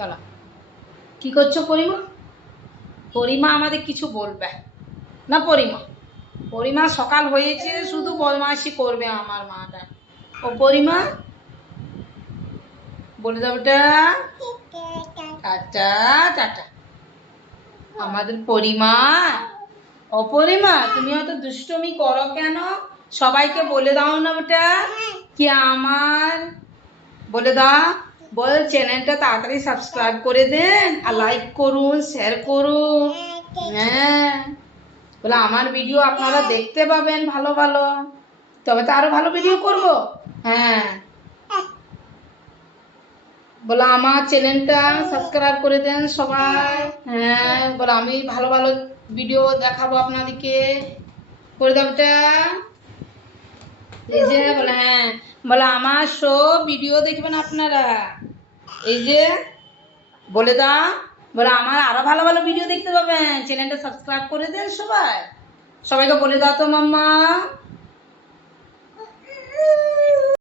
চলো, কি করছো পরিমা? পরিমা আমাদের কিছু বলবে না। পরিমা পরিমা সকাল হয়েছে, শুধু বদমাইশি করবে আমার মাটা। ও পরিমা বলে দাও ওটা। Tata tata. আমাদের পরিমা। অপরিমা, তুমি অত দুষ্টুমি করো কেন? সবাইকে বলে দাও না ওটা কি আমার। বলে দাও, বল চ্যানেলটা তাড়াতাড়ি সাবস্ক্রাইব করে দেন, আর লাইক করুন, শেয়ার করুন। হ্যাঁ, বলে আমার ভিডিও আপনারা দেখতে পাবেন ভালো ভালো, তবে তো আরো ভালো ভিডিও করব। হ্যাঁ, বলে আমার চ্যানেলটা সাবস্ক্রাইব করে দেন সবাই। হ্যাঁ, বলে আমি ভালো ভালো ভিডিও দেখাবো আপনাদেরকে। করে দাও ওটা। এই যে বলে, হ্যাঁ, বলে আমার সব ভিডিও দেখবেন আপনারা। এই যে বলে দাও, বলে আমার আরো ভালো ভালো ভিডিও দেখতে পাবেন, চ্যানেলটা সাবস্ক্রাইব করে দেন সবাই। সবাইকে বলে দাও তো মাম্মা।